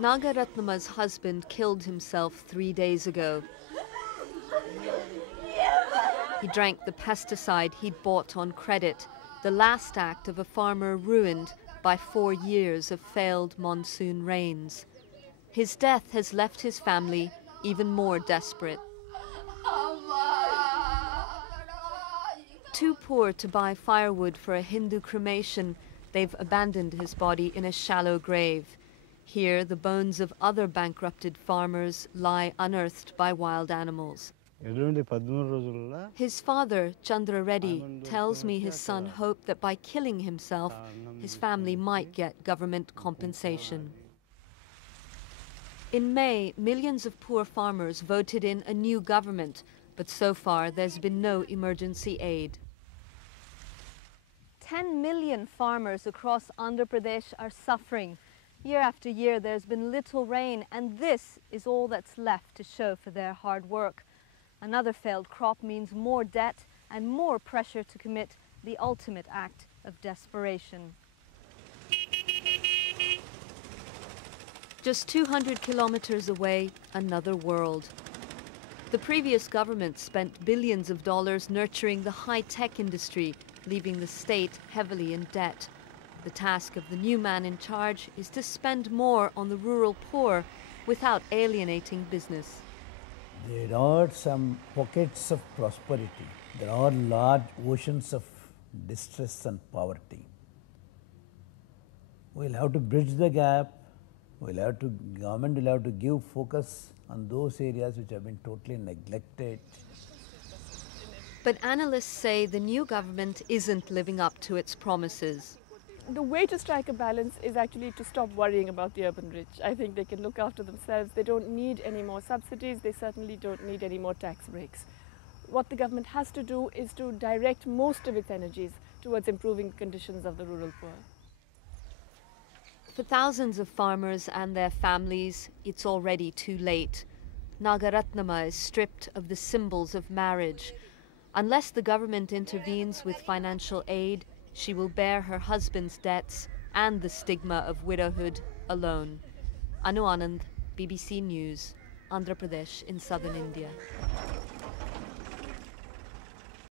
Nagaratnama's husband killed himself 3 days ago. He drank the pesticide he'd bought on credit, the last act of a farmer ruined by 4 years of failed monsoon rains. His death has left his family even more desperate. Too poor to buy firewood for a Hindu cremation, they've abandoned his body in a shallow grave. Here, the bones of other bankrupted farmers lie unearthed by wild animals. His father, Chandra Reddy, tells me his son hoped that by killing himself, his family might get government compensation. In May, millions of poor farmers voted in a new government, but so far there's been no emergency aid. 10 million farmers across Andhra Pradesh are suffering. Year after year there's been little rain, and this is all that's left to show for their hard work. Another failed crop means more debt and more pressure to commit the ultimate act of desperation. Just 200 kilometers away, another world. The previous government spent billions of dollars nurturing the high-tech industry, leaving the state heavily in debt. The task of the new man in charge is to spend more on the rural poor without alienating business. There are some pockets of prosperity. There are large oceans of distress and poverty. We'll have to bridge the gap. Government will have to give focus on those areas which have been totally neglected. But analysts say the new government isn't living up to its promises. The way to strike a balance is actually to stop worrying about the urban rich. I think they can look after themselves. They don't need any more subsidies. They certainly don't need any more tax breaks. What the government has to do is to direct most of its energies towards improving the conditions of the rural poor. For thousands of farmers and their families, it's already too late. Nagaratnama is stripped of the symbols of marriage. Unless the government intervenes with financial aid, she will bear her husband's debts and the stigma of widowhood alone. Anu Anand, BBC News, Andhra Pradesh in southern India.